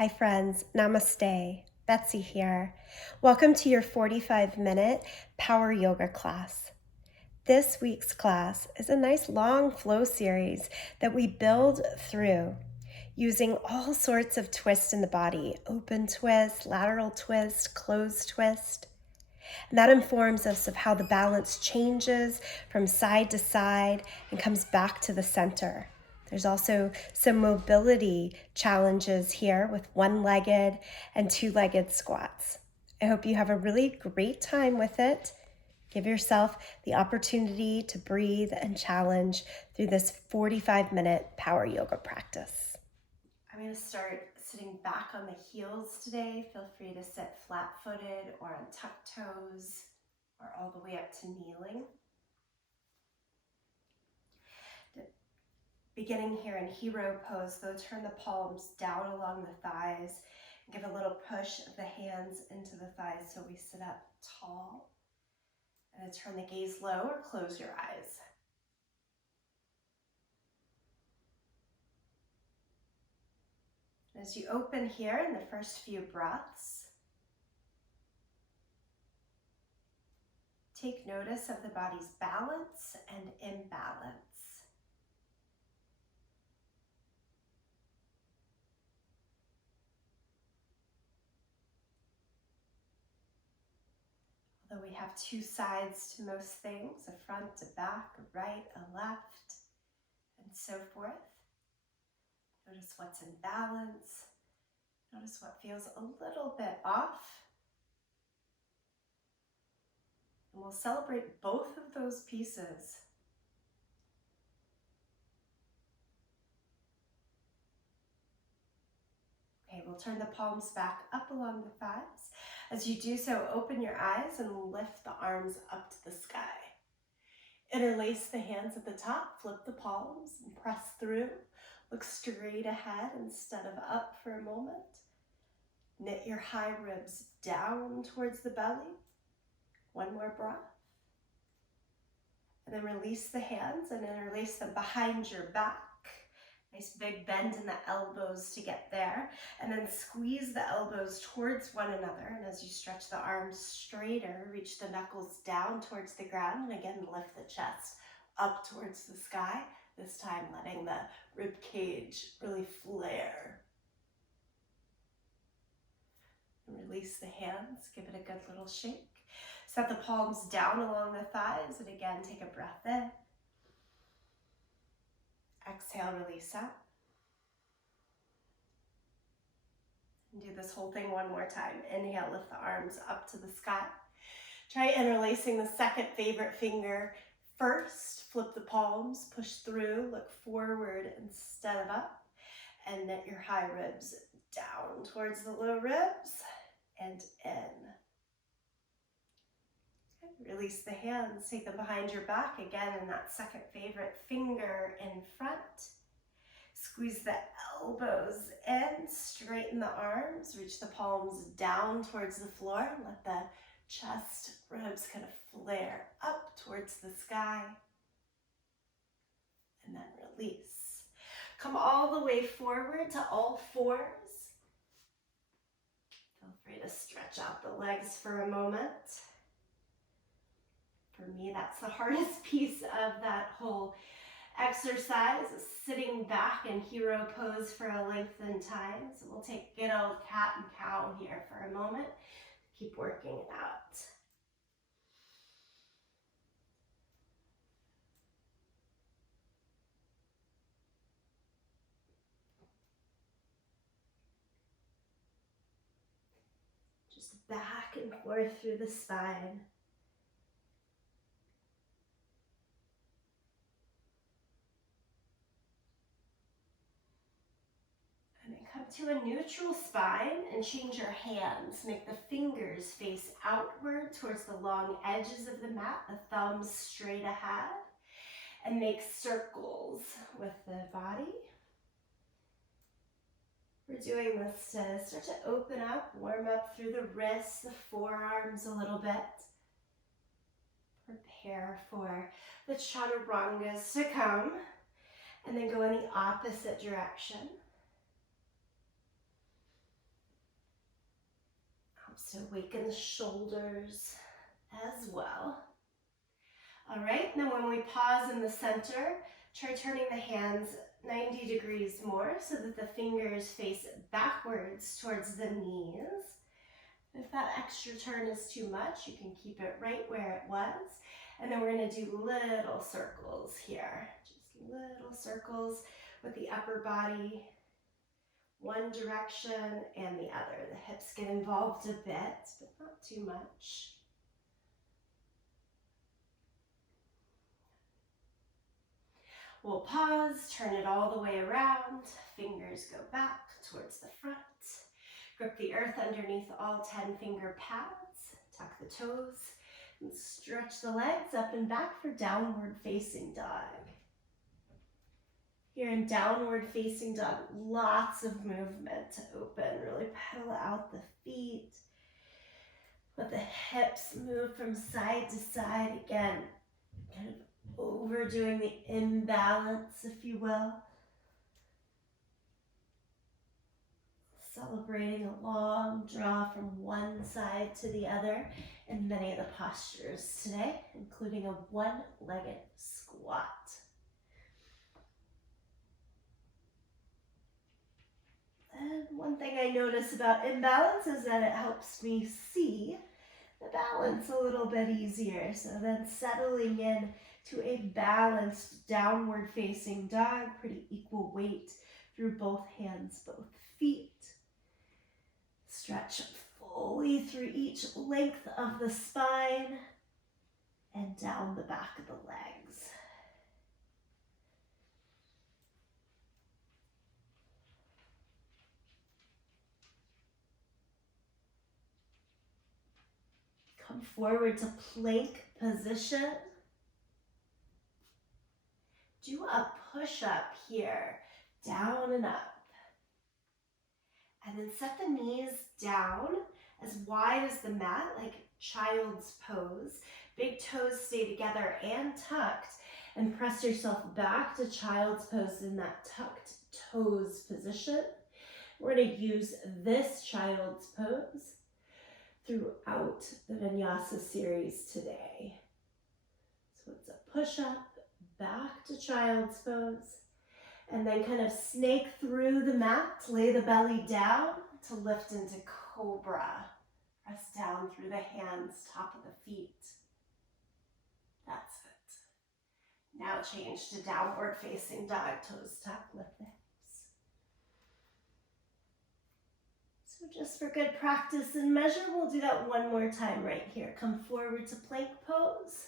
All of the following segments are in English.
Hi friends, namaste. Betsy here. Welcome to your 45-minute power yoga class. This week's class is a nice long flow series that we build through using all sorts of twists in the body, open twist, lateral twist, closed twist. And that informs us of how the balance changes from side to side and comes back to the center. There's also some mobility challenges here with one-legged and two-legged squats. I hope you have a really great time with it. Give yourself the opportunity to breathe and challenge through this 45-minute power yoga practice. I'm going to start sitting back on the heels today. Feel free to sit flat-footed or on tucked toes or all the way up to kneeling. Beginning here in hero pose, though, turn the palms down along the thighs and give a little push of the hands into the thighs so we sit up tall. And then turn the gaze low or close your eyes. As you open here in the first few breaths, take notice of the body's balance and imbalance. Although we have two sides to most things, a front, a back, a right, a left, and so forth. Notice what's in balance. Notice what feels a little bit off. And we'll celebrate both of those pieces. Okay, we'll turn the palms back up along the thighs. As you do so, open your eyes and lift the arms up to the sky. Interlace the hands at the top, flip the palms and press through. Look straight ahead instead of up for a moment. Knit your high ribs down towards the belly. One more breath. And then release the hands and interlace them behind your back. Nice big bend in the elbows to get there. And then squeeze the elbows towards one another. And as you stretch the arms straighter, reach the knuckles down towards the ground. And again, lift the chest up towards the sky. This time letting the rib cage really flare. And release the hands, give it a good little shake. Set the palms down along the thighs. And again, take a breath in. Exhale, release out. And do this whole thing one more time. Inhale, lift the arms up to the sky. Try interlacing the second favorite finger first. Flip the palms, push through, look forward instead of up. And knit your high ribs down towards the low ribs and in. Release the hands, take them behind your back again, and that second favorite finger in front. Squeeze the elbows in, straighten the arms, reach the palms down towards the floor, and let the chest, ribs kind of flare up towards the sky. And then release. Come all the way forward to all fours. Feel free to stretch out the legs for a moment. For me, that's the hardest piece of that whole exercise, sitting back in hero pose for a lengthened time. So we'll take good old cat and cow here for a moment. Keep working it out. Just back and forth through the spine. Come to a neutral spine and change your hands. Make the fingers face outward towards the long edges of the mat, the thumbs straight ahead, and make circles with the body. We're doing this to start to open up, warm up through the wrists, the forearms a little bit. Prepare for the chaturangas to come, and then go in the opposite direction. Helps to awaken the shoulders as well. All right, now when we pause in the center, try turning the hands 90 degrees more so that the fingers face backwards towards the knees. If that extra turn is too much, you can keep it right where it was. And then we're going to do little circles here. Just little circles with the upper body, one direction and the other. The hips get involved a bit, but not too much. We'll pause, turn it all the way around. Fingers go back towards the front. Grip the earth underneath all 10 finger pads. Tuck the toes and stretch the legs up and back for downward facing dog. Here in downward facing dog, lots of movement to open. Really pedal out the feet. Let the hips move from side to side. Again, kind of overdoing the imbalance, if you will. Celebrating a long draw from one side to the other in many of the postures today, including a one-legged squat. And one thing I notice about imbalance is that it helps me see the balance a little bit easier. So then settling in to a balanced downward facing dog, pretty equal weight through both hands, both feet. Stretch fully through each length of the spine and down the back of the legs. Come forward to plank position. Do a push-up here, down and up. And then set the knees down as wide as the mat, like child's pose. Big toes stay together and tucked. And press yourself back to child's pose in that tucked toes position. We're going to use this child's pose throughout the vinyasa series today. So it's a push-up, back to child's pose, and then kind of snake through the mat, lay the belly down to lift into cobra. Press down through the hands, top of the feet. That's it. Now change to downward facing dog, toes tucked, lift the hips. So just for good practice and measure, we'll do that one more time right here. Come forward to plank pose.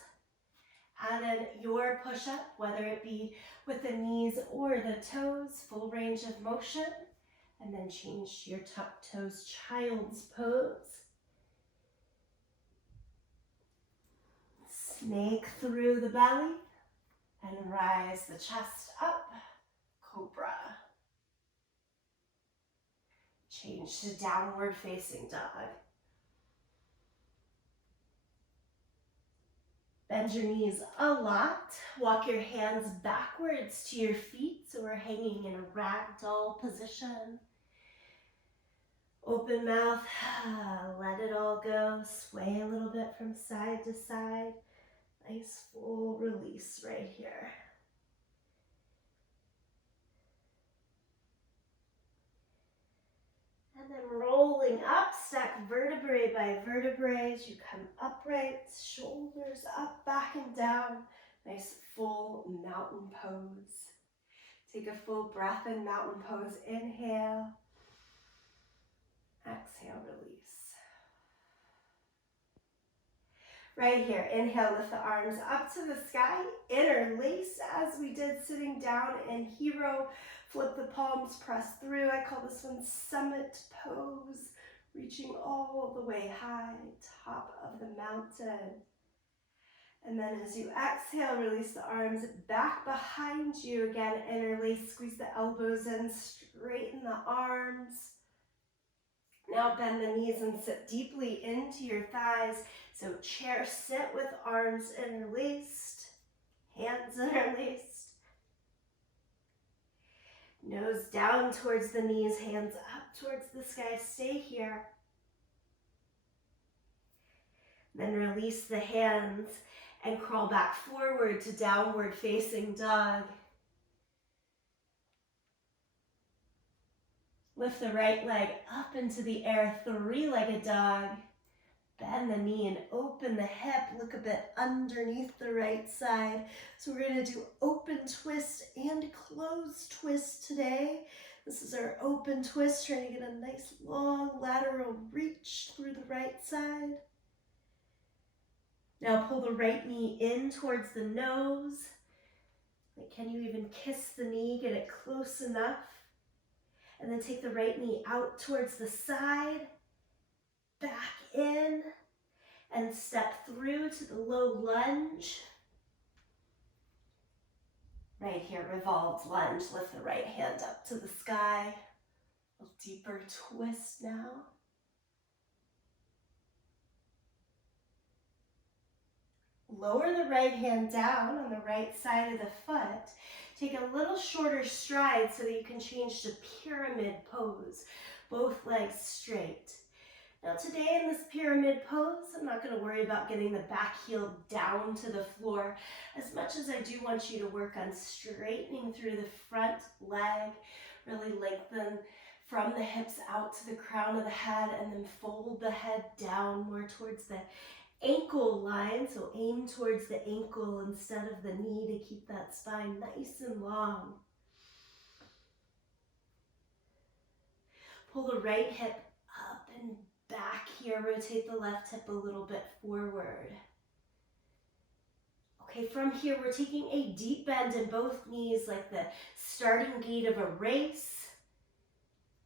Add in your push-up, whether it be with the knees or the toes, full range of motion. And then change to your tucked toes, child's pose. Snake through the belly and rise the chest up, cobra. Change to downward facing dog. Bend your knees a lot. Walk your hands backwards to your feet so we're hanging in a ragdoll position. Open mouth, let it all go. Sway a little bit from side to side. Nice full release right here. And then rolling up, stack vertebrae by vertebrae as you come upright, shoulders up, back and down. Nice full mountain pose. Take a full breath in mountain pose. Inhale. Exhale, release. Right here, inhale, lift the arms up to the sky. Interlace as we did sitting down in hero. Flip the palms, press through. I call this one summit pose. Reaching all the way high, top of the mountain. And then as you exhale, release the arms back behind you. Again, interlace, squeeze the elbows in, straighten the arms. Now bend the knees and sit deeply into your thighs. So chair sit with arms interlaced, hands interlaced. Nose down towards the knees, hands up towards the sky. Stay here. Then release the hands and crawl back forward to downward facing dog. Lift the right leg up into the air, three-legged dog. Bend the knee and open the hip. Look a bit underneath the right side. So we're going to do open twist and closed twist today. This is our open twist, trying to get a nice long lateral reach through the right side. Now pull the right knee in towards the nose. Can you even kiss the knee? Get it close enough. And then take the right knee out towards the side, back in, and step through to the low lunge. Right here, revolved lunge. Lift the right hand up to the sky. A little deeper twist now. Lower the right hand down on the right side of the foot. Take a little shorter stride so that you can change to pyramid pose. Both legs straight. Now today in this pyramid pose, I'm not going to worry about getting the back heel down to the floor as much as I do want you to work on straightening through the front leg, really lengthen from the hips out to the crown of the head, and then fold the head down more towards the ankle line. So aim towards the ankle instead of the knee to keep that spine nice and long. Pull the right hip up and back here. Rotate the left hip a little bit forward. Okay, from here we're taking a deep bend in both knees like the starting gait of a race.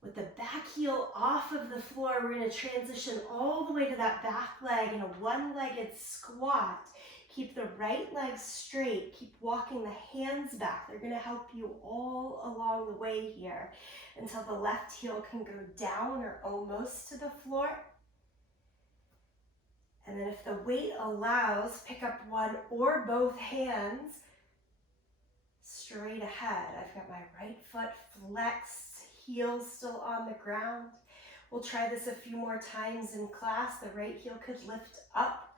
With the back heel off of the floor, we're going to transition all the way to that back leg in a one-legged squat. Keep the right leg straight. Keep walking the hands back. They're going to help you all along the way here until the left heel can go down or almost to the floor. And then if the weight allows, pick up one or both hands straight ahead. I've got my right foot flexed, heels still on the ground. We'll try this a few more times in class. The right heel could lift up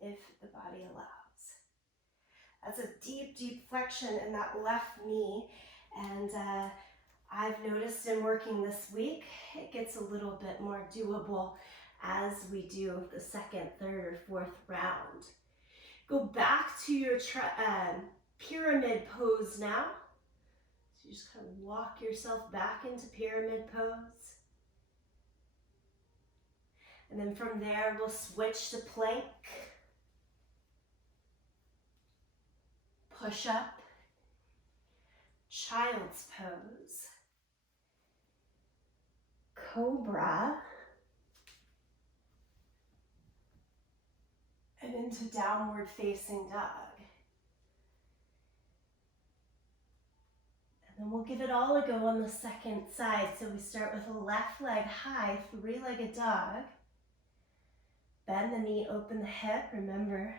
if the body allows. That's a deep, deep flexion in that left knee. And I've noticed in working this week, it gets a little bit more doable as we do the second, third, or fourth round. Go back to your pyramid pose now. So you just kind of walk yourself back into pyramid pose. And then from there, we'll switch to plank, push up, child's pose, cobra, and into downward facing dog. And then we'll give it all a go on the second side. So we start with a left leg high, three-legged dog. Bend the knee, open the hip. Remember,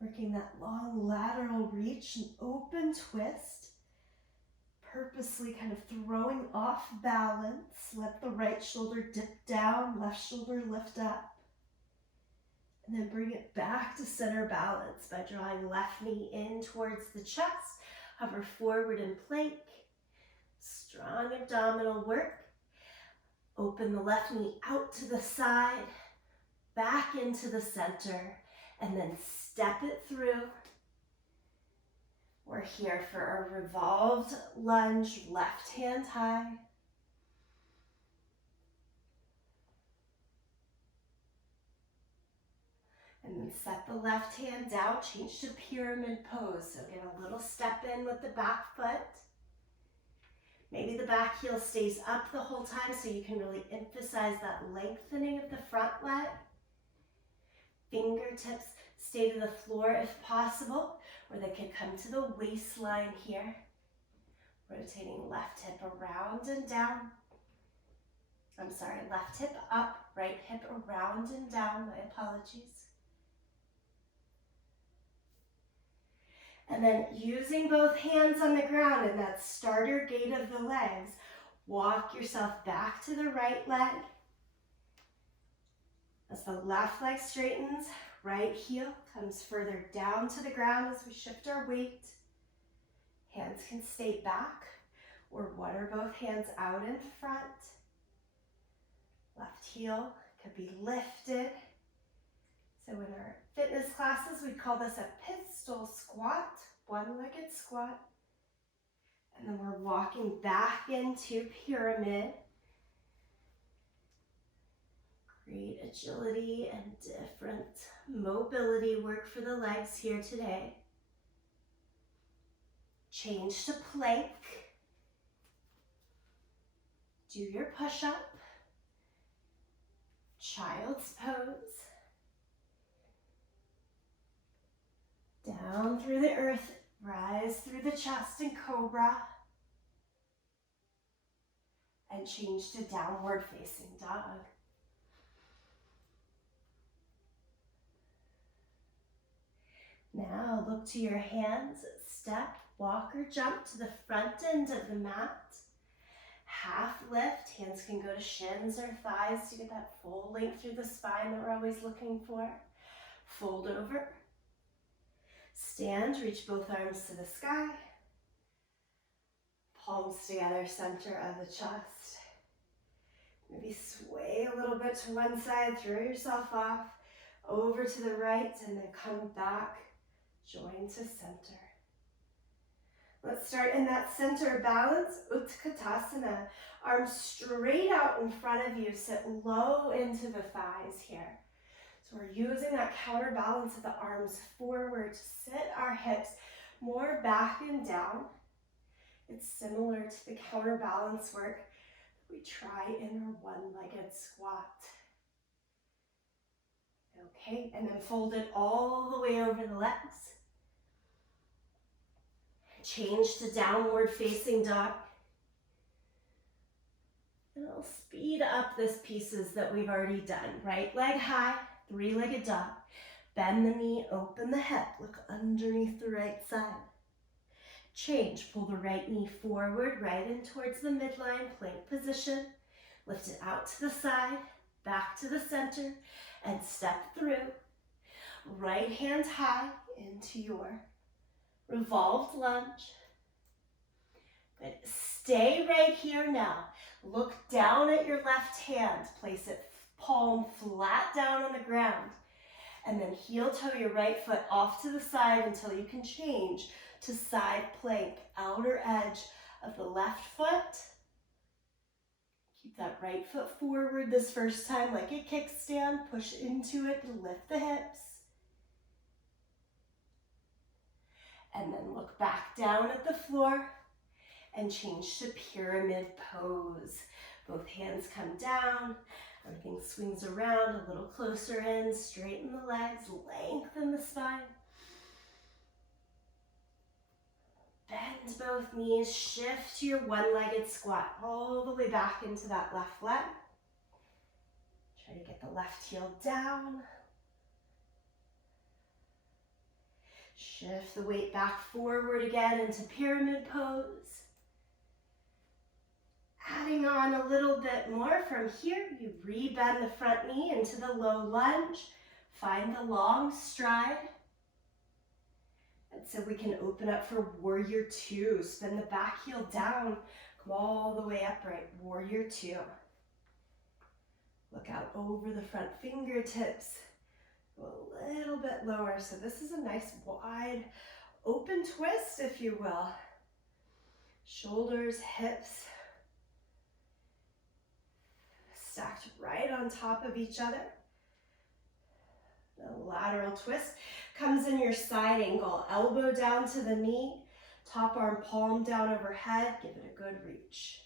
working that long lateral reach and open twist. Purposely kind of throwing off balance. Let the right shoulder dip down, left shoulder lift up. And then bring it back to center balance by drawing left knee in towards the chest. Hover forward in plank. Strong abdominal work. Open the left knee out to the side, back into the center, and then step it through. We're here for a revolved lunge, left hand high. And then set the left hand down, change to pyramid pose. So get a little step in with the back foot. Maybe the back heel stays up the whole time so you can really emphasize that lengthening of the front leg. Fingertips stay to the floor if possible, or they could come to the waistline here. Rotating left hip around and down. I'm sorry, left hip up, right hip around and down, my apologies. And then using both hands on the ground in that starter gait of the legs, walk yourself back to the right leg. As the left leg straightens, Right heel comes further down to the ground as we shift our weight. Hands can stay back or one or both hands out in front. Left heel could be lifted. So in our fitness classes, we call this a pistol squat, one-legged squat. And then we're walking back into pyramid. Great agility and different mobility work for the legs here today. Change to plank. Do your push-up. Child's pose. Down through the earth, rise through the chest in cobra. And change to downward facing dog. Now look to your hands, step, walk, or jump to the front end of the mat. Half lift, hands can go to shins or thighs to get that full length through the spine that we're always looking for. Fold over. Stand, reach both arms to the sky. Palms together, center of the chest. Maybe sway a little bit to one side, throw yourself off, over to the right, and then come back, join to center. Let's start in that center balance, Utkatasana. Arms straight out in front of you, sit low into the thighs here. So we're using that counterbalance of the arms forward to sit our hips more back and down. It's similar to the counterbalance work that we try in our one-legged squat. Okay, and then fold it all the way over the legs. Change to downward facing dog. And I'll speed up this pieces that we've already done. Right leg high, three-legged dog. Bend the knee, open the hip, look underneath the right side. Change, pull the right knee forward, right in towards the midline, plank position. Lift it out to the side, back to the center, and step through. Right hand high into your revolved lunge. Good. Stay right here now. Look down at your left hand. Place it palm flat down on the ground. And then heel toe your right foot off to the side until you can change to side plank, outer edge of the left foot. Keep that right foot forward this first time like a kickstand. Push into it to lift the hips. And then look back down at the floor and change to pyramid pose. Both hands come down, everything swings around a little closer in, straighten the legs, lengthen the spine. Bend both knees, shift to your one-legged squat all the way back into that left leg. Try to get the left heel down. Shift the weight back forward again into pyramid pose. Adding on a little bit more from here, you re-bend the front knee into the low lunge. Find the long stride. And so we can open up for warrior two. Spin the back heel down, come all the way upright, warrior two. Look out over the front fingertips. Go a little bit lower. So this is a nice wide open twist, if you will. Shoulders, hips, stacked right on top of each other. The lateral twist comes in your side angle. Elbow down to the knee, top arm palm down overhead. Give it a good reach.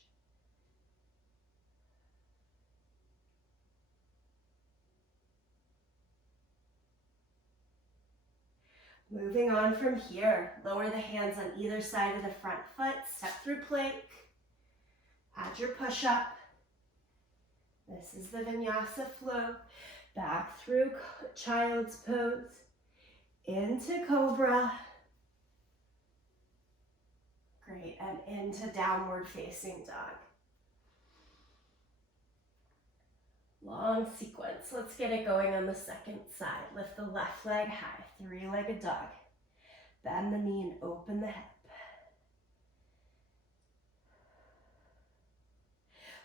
Moving on from here, lower the hands on either side of the front foot, step through plank, add your push-up. This is the vinyasa flow. Back through child's pose, into cobra. Great, and into downward facing dog. Long sequence. Let's get it going on the second side. Lift the left leg high, three-legged dog. Bend the knee and open the hip.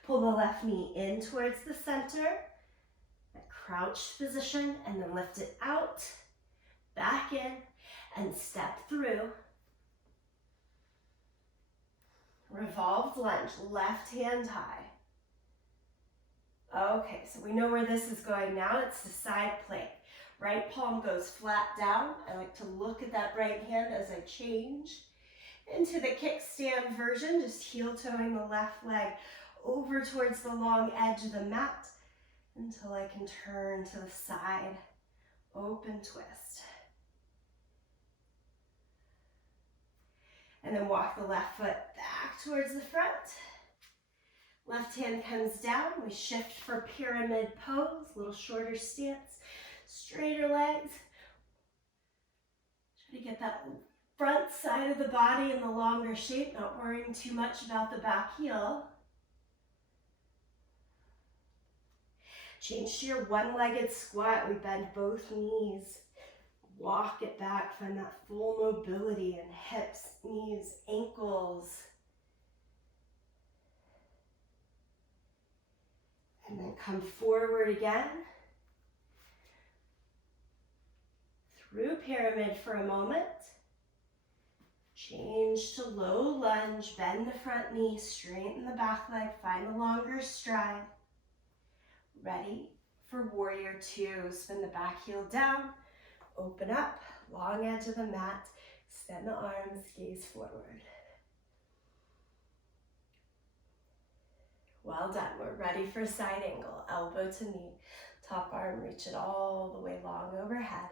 Pull the left knee in towards the center, a crouched position, and then lift it out, back in, and step through. Revolved lunge, left hand high. Okay, so we know where this is going now. It's the side plank. Right palm goes flat down. I like to look at that right hand as I change into the kickstand version, just heel toeing the left leg over towards the long edge of the mat until I can turn to the side, open twist. And then walk the left foot back towards the front. Left hand comes down, we shift for pyramid pose, little shorter stance, straighter legs. Try to get that front side of the body in the longer shape, not worrying too much about the back heel. Change to your one-legged squat. We bend both knees. Walk it back, find that full mobility in hips, knees, ankles. And then come forward again. Through pyramid for a moment. Change to low lunge, bend the front knee, straighten the back leg, find the longer stride. Ready for warrior two. Spin the back heel down, open up, long edge of the mat, extend the arms, gaze forward. Well done. We're ready for side angle. Elbow to knee. Top arm, reach it all the way long overhead.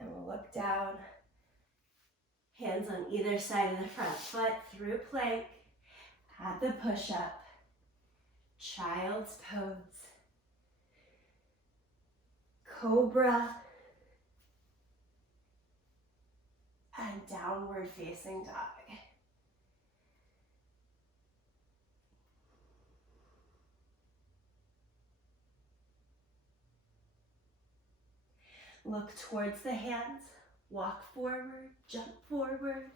And we'll look down. Hands on either side of the front foot through plank. Add the push-up. Child's pose. Cobra. And downward facing dog. Look towards the hands, walk forward, jump forward,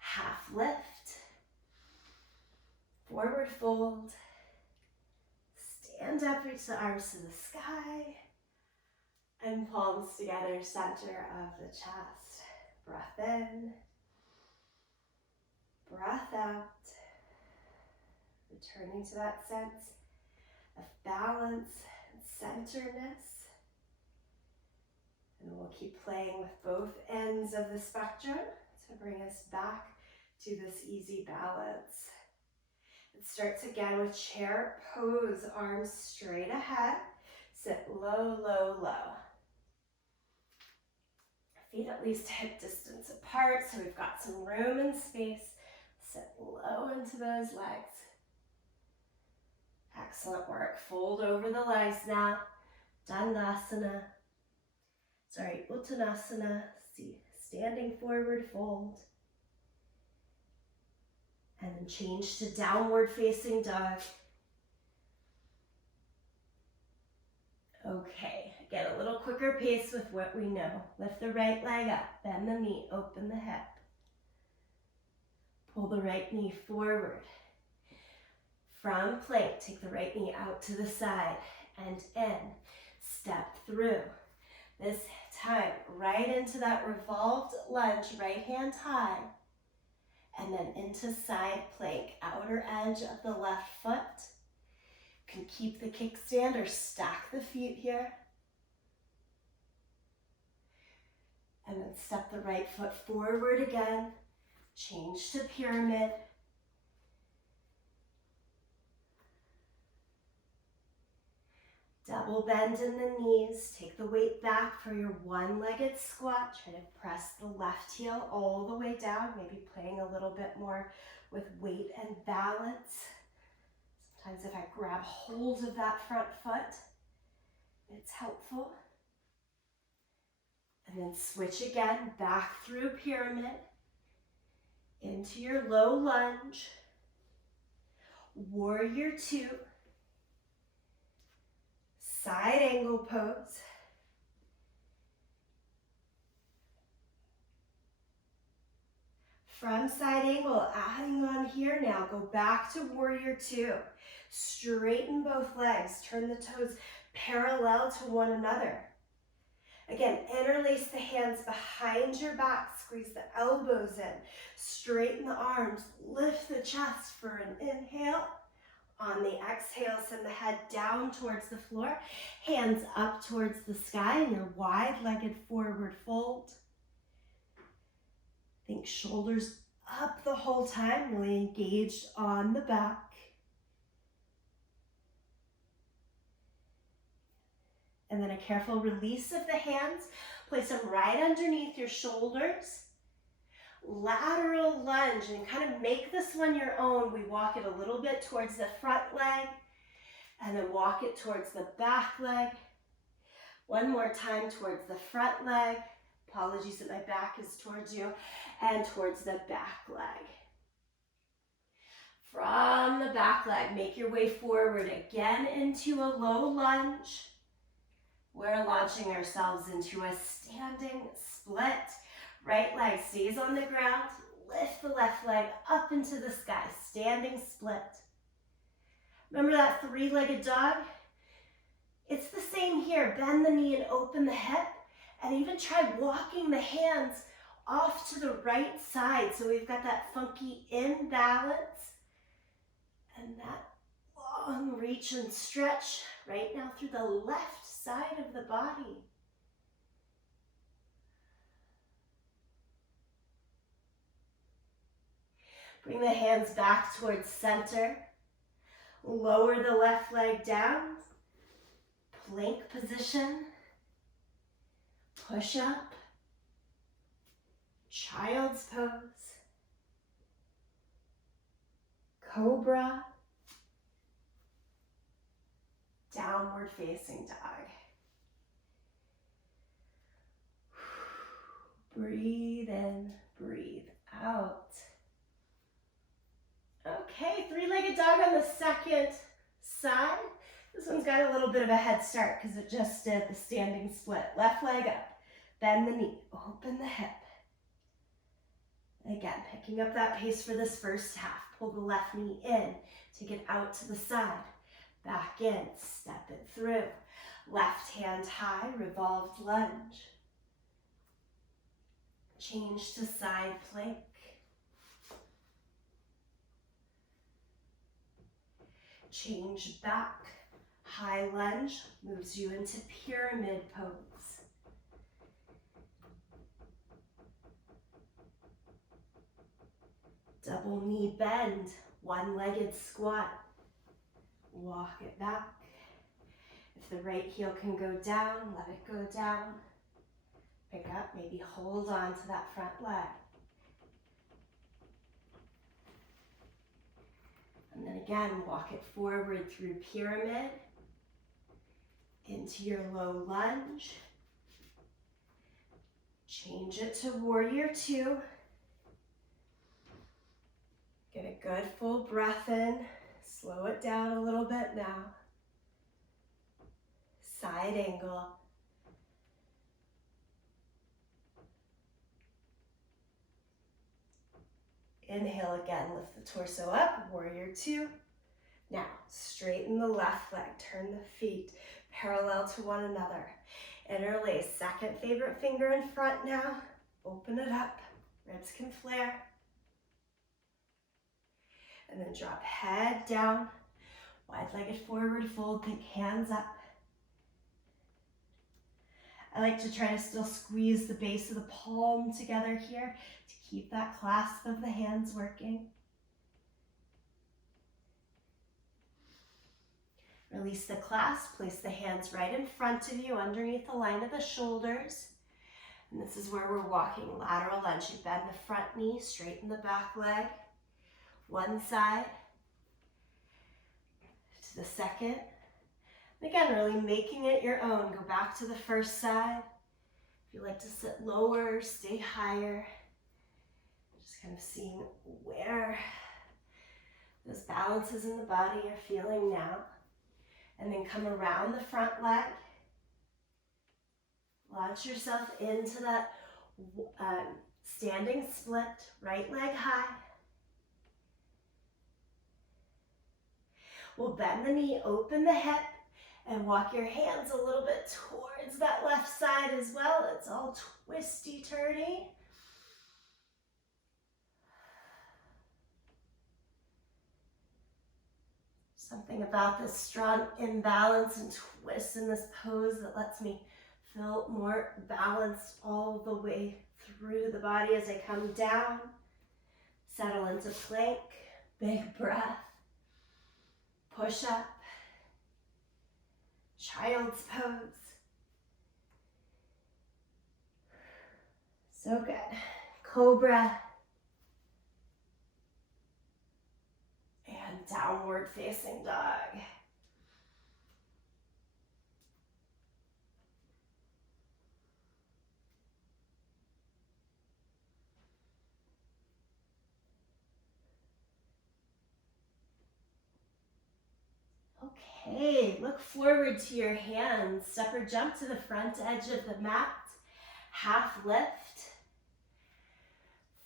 half lift, forward fold, stand up, reach the arms to the sky, and palms together, center of the chest. Breath in, breath out, returning to that sense of balance and centeredness. And we'll keep playing with both ends of the spectrum to bring us back to this easy balance. It starts again with chair pose, arms straight ahead, sit low, low, low. Feet at least hip distance apart, so we've got some room and space. Sit low into those legs. Excellent work. Fold over the legs now. Dandasana. Uttanasana. Standing forward fold. And then change to downward facing dog. Okay, get a little quicker pace with what we know. Lift the right leg up, bend the knee, open the hip. Pull the right knee forward. From plank, take the right knee out to the side and in. Step through. This time, right into that revolved lunge, right hand high. And then into side plank, outer edge of the left foot. You can keep the kickstand or stack the feet here. And then step the right foot forward again. Change to pyramid. Double bend in the knees. Take the weight back for your one-legged squat. Try to press the left heel all the way down, maybe playing a little bit more with weight and balance. Sometimes if I grab hold of that front foot, it's helpful. And then switch again, back through pyramid. Into your low lunge. Warrior two. Side angle pose. From side angle, adding on here now. Go back to warrior two. Straighten both legs. Turn the toes parallel to one another. Again, interlace the hands behind your back. Squeeze the elbows in. Straighten the arms. Lift the chest for an inhale. On the exhale, send the head down towards the floor. Hands up towards the sky in your wide-legged forward fold. Think shoulders up the whole time, really engaged on the back. And then a careful release of the hands. Place them right underneath your shoulders. Lateral lunge, and kind of make this one your own. We walk it a little bit towards the front leg, and then walk it towards the back leg. One more time towards the front leg. Apologies that my back is towards you, and towards the back leg. From the back leg, make your way forward again into a low lunge. We're launching ourselves into a standing split. Right leg stays on the ground. Lift the left leg up into the sky. Standing split. Remember that three-legged dog? It's the same here. Bend the knee and open the hip. And even try walking the hands off to the right side. So we've got that funky imbalance. And that long reach and stretch right now through the left side of the body. Bring the hands back towards center. Lower the left leg down. Plank position. Push up. Child's pose. Cobra. Downward facing dog. Breathe in, breathe out. Okay, three-legged dog on the second side. This one's got a little bit of a head start because it just did the standing split. Left leg up, bend the knee, open the hip. Again, picking up that pace for this first half. Pull the left knee in, take it out to the side. Back in, step it through. Left hand high, revolved lunge. Change to side plank. Change back. High lunge moves you into pyramid pose. Double knee bend, one-legged squat. Walk it back. If the right heel can go down, let it go down. Pick up, maybe hold on to that front leg. And then again, walk it forward through pyramid, into your low lunge. Change it to warrior two. Get a good full breath in. Slow it down a little bit now. Side angle. Inhale again, lift the torso up, warrior two. Now, straighten the left leg, turn the feet parallel to one another. Interlace, second favorite finger in front now. Open it up, ribs can flare. And then drop head down, wide-legged forward fold, think hands up. I like to try to still squeeze the base of the palm together here to keep that clasp of the hands working. Release the clasp, place the hands right in front of you underneath the line of the shoulders. And this is where we're walking lateral lunge. You bend the front knee, straighten the back leg. One side to the second. And again, really making it your own. Go back to the first side. If you like to sit lower, stay higher. Just kind of seeing where those balances in the body are feeling now. And then come around the front leg. Launch yourself into that standing split, right leg high. We'll bend the knee, open the hip, and walk your hands a little bit towards that left side as well. It's all twisty, turny. Something about this strong imbalance and twist in this pose that lets me feel more balanced all the way through the body as I come down. Settle into plank, big breath. Push up, child's pose. So good. Cobra. And downward facing dog. Okay, look forward to your hands. Step or jump to the front edge of the mat. Half lift.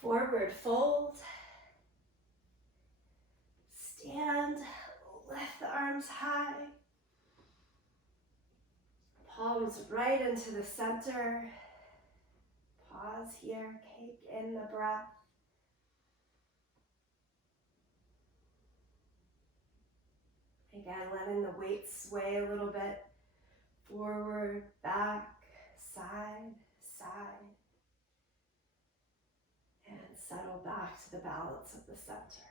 Forward fold. Stand, lift the arms high. Palms right into the center. Pause here, take in the breath. Again, letting the weight sway a little bit. Forward, back, side, side. And settle back to the balance of the center.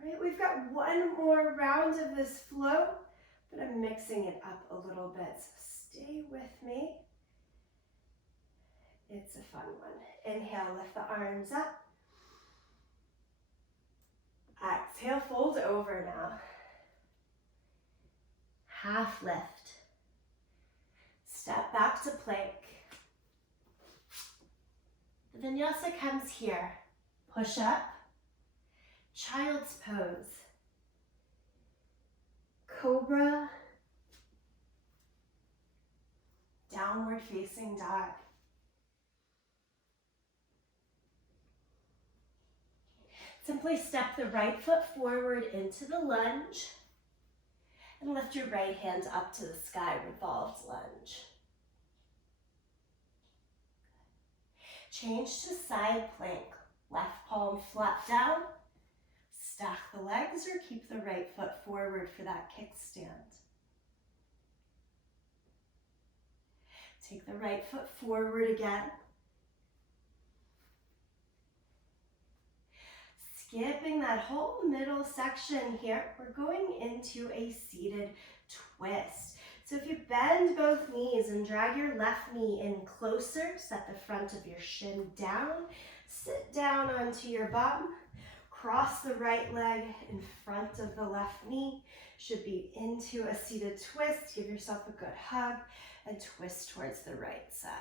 All right, we've got one more round of this flow, but I'm mixing it up a little bit, so stay with me. It's a fun one. Inhale, lift the arms up. Exhale, fold over now. Half lift. Step back to plank. The vinyasa comes here. Push up. Child's pose. Cobra. Downward facing dog. Simply step the right foot forward into the lunge and lift your right hand up to the sky, revolved lunge. Change to side plank. Left palm flat down. Stack the legs or keep the right foot forward for that kickstand. Take the right foot forward again. Skipping that whole middle section here, we're going into a seated twist. So if you bend both knees and drag your left knee in closer, set the front of your shin down, sit down onto your bum, cross the right leg in front of the left knee, should be into a seated twist. Give yourself a good hug and twist towards the right side.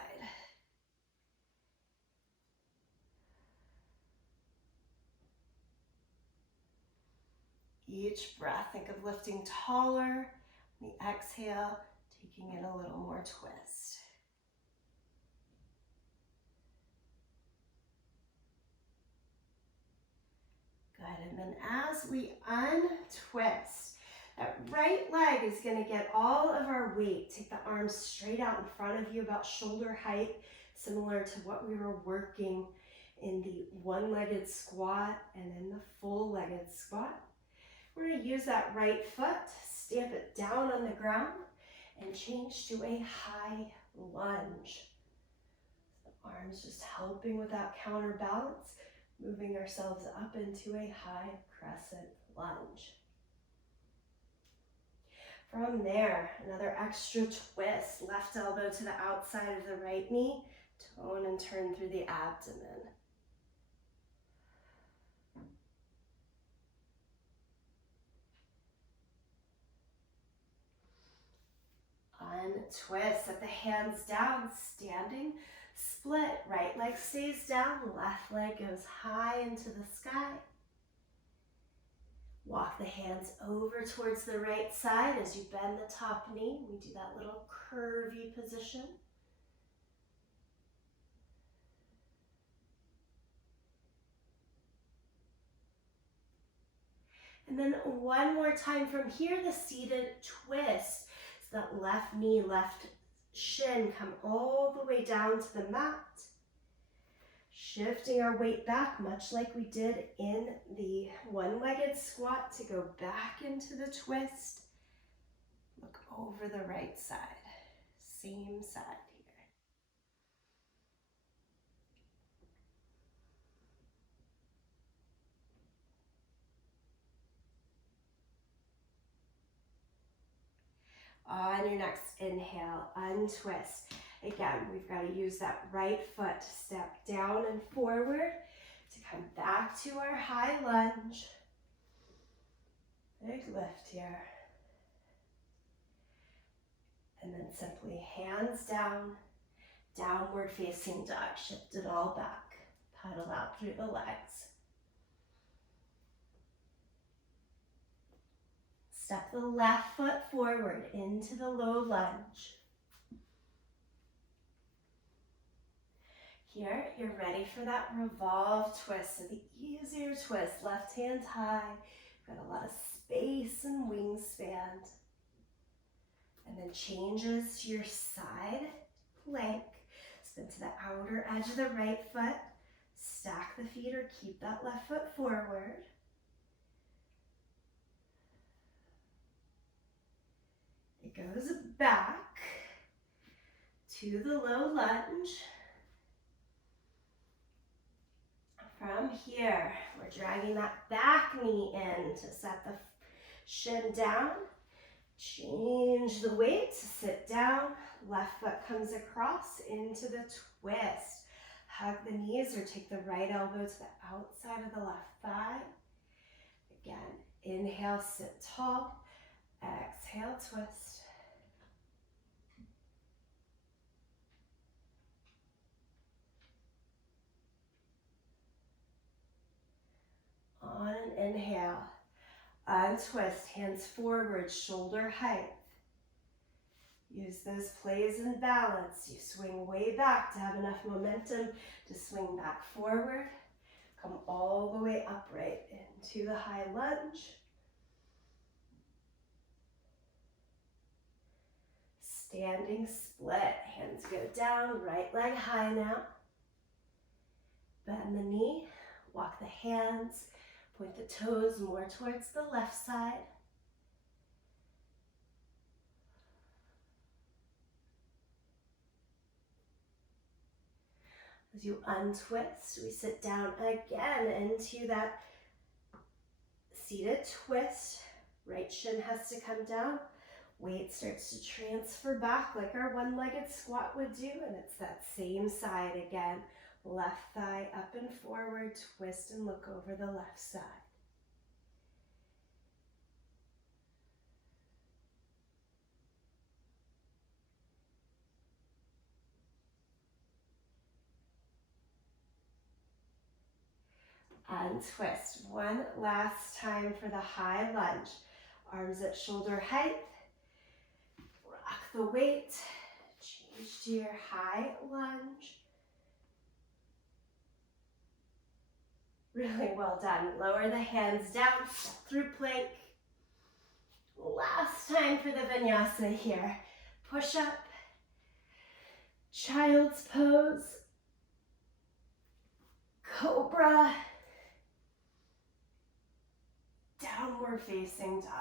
Each breath, think of lifting taller. The exhale, taking in a little more twist. Good, and then as we untwist, that right leg is going to get all of our weight. Take the arms straight out in front of you, about shoulder height, similar to what we were working in the one-legged squat and in the full-legged squat. We're going to use that right foot, stamp it down on the ground, and change to a high lunge. The arms just helping with that counterbalance, moving ourselves up into a high crescent lunge. From there, another extra twist, left elbow to the outside of the right knee, tone and turn through the abdomen. Untwist, set the hands down, standing split. Right leg stays down, left leg goes high into the sky. Walk the hands over towards the right side as you bend the top knee. We do that little curvy position. And then one more time from here, the seated twist. So that left knee, left shin come all the way down to the mat. Shifting our weight back, much like we did in the one-legged squat, to go back into the twist. Look over the right side, same side here. On your next inhale, untwist. Again, we've got to use that right foot to step down and forward to come back to our high lunge. Big lift here. And then simply hands down, downward facing dog. Shift it all back. Pedal out through the legs. Step the left foot forward into the low lunge. Here, you're ready for that revolve twist. So the easier twist, left hand high. Got a lot of space and wingspan. And then changes to your side plank. Spin to the outer edge of the right foot. Stack the feet or keep that left foot forward. It goes back to the low lunge. From here, we're dragging that back knee in to set the shin down. Change the weight to sit down. Left foot comes across into the twist. Hug the knees or take the right elbow to the outside of the left thigh. Again, inhale, sit tall. Exhale, twist. On an inhale, untwist, hands forward, shoulder height. Use those plays in balance. You swing way back to have enough momentum to swing back forward. Come all the way upright into the high lunge. Standing split, hands go down, right leg high now. Bend the knee, walk the hands, point the toes more towards the left side. As you untwist, we sit down again into that seated twist. Right shin has to come down. Weight starts to transfer back like our one-legged squat would do, and it's that same side again. Left thigh up and forward, twist and look over the left side. Untwist. One last time for the high lunge. Arms at shoulder height. Rock the weight. Change to your high lunge. Really well done. Lower the hands down, step through plank. Last time for the vinyasa here. Push up, child's pose, cobra, downward facing dog.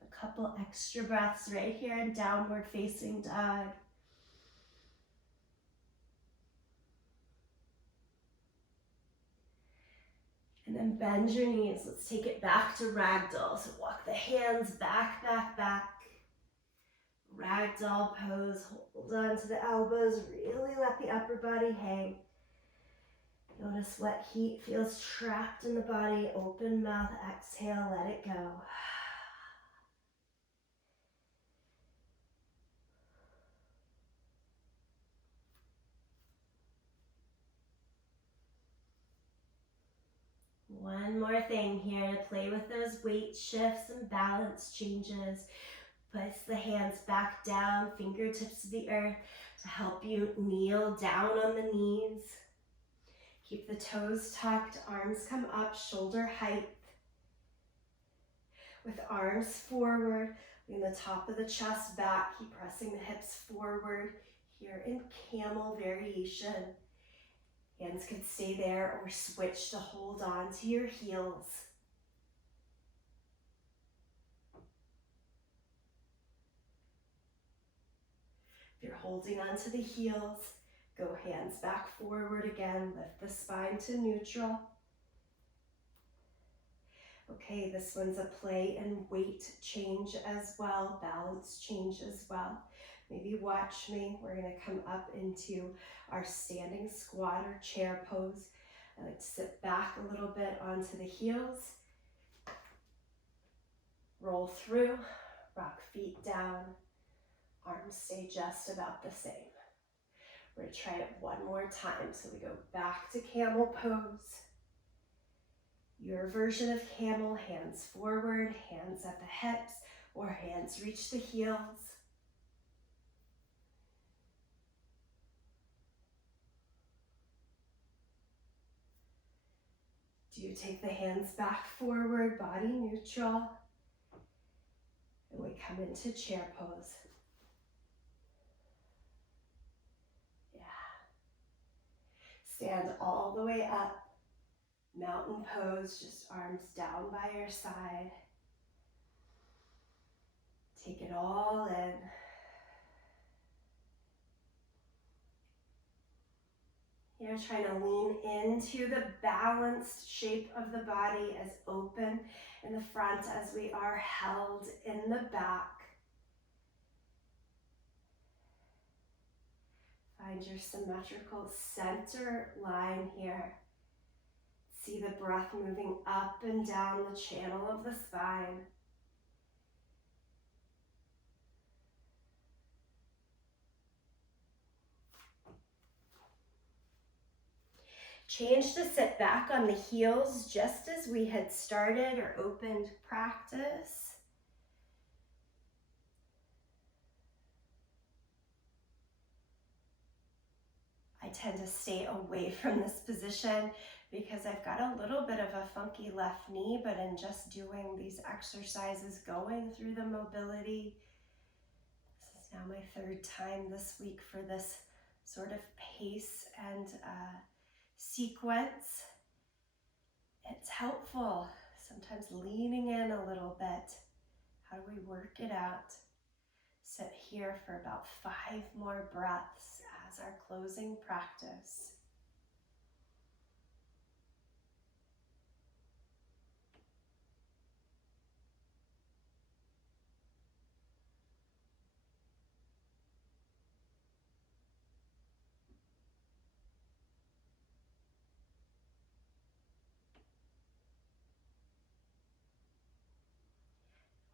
A couple extra breaths right here in downward facing dog. And then bend your knees. Let's take it back to ragdoll. So walk the hands back, back, back. Ragdoll pose. Hold on to the elbows. Really let the upper body hang. Notice what heat feels trapped in the body. Open mouth, exhale, let it go. One more thing here to play with those weight shifts and balance changes. Place the hands back down, fingertips to the earth to help you kneel down on the knees. Keep the toes tucked, arms come up, shoulder height. With arms forward, bring the top of the chest back, keep pressing the hips forward. Here in camel variation. Hands could stay there or switch to hold on to your heels. If you're holding onto the heels, go hands back forward again, lift the spine to neutral. Okay, this one's a play and weight change as well, balance change as well. Maybe watch me. We're gonna come up into our standing squat or chair pose. I like to sit back a little bit onto the heels. Roll through, rock feet down, arms stay just about the same. We're gonna try it one more time. So we go back to camel pose. Your version of camel, hands forward, hands at the hips, or hands reach the heels. Do you take the hands back forward, body neutral, and we come into chair pose. Yeah. Stand all the way up. Mountain pose, just arms down by your side. Take it all in. You're trying to lean into the balanced shape of the body as open in the front as we are held in the back. Find your symmetrical center line here. See the breath moving up and down the channel of the spine. Change to sit back on the heels just as we had started or opened practice. I tend to stay away from this position because I've got a little bit of a funky left knee, but in just doing these exercises, going through the mobility, this is now my third time this week for this sort of pace and sequence. It's helpful, sometimes leaning in a little bit. How do we work it out? Sit here for about 5 more breaths as our closing practice.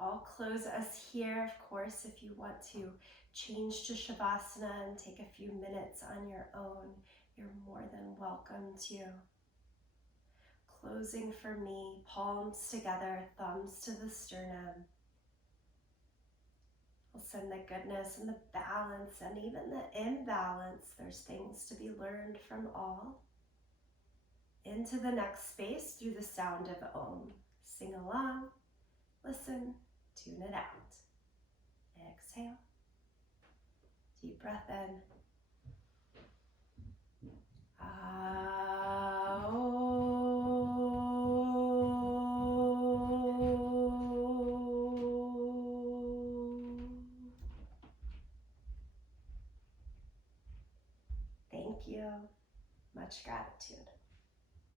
I'll close us here, of course, if you want to change to Shavasana and take a few minutes on your own, you're more than welcome to. Closing for me, palms together, thumbs to the sternum. We'll send the goodness and the balance and even the imbalance. There's things to be learned from all. Into the next space through the sound of Om. Sing along, listen, tune it out. Exhale. Deep breath in. Thank you. Much gratitude.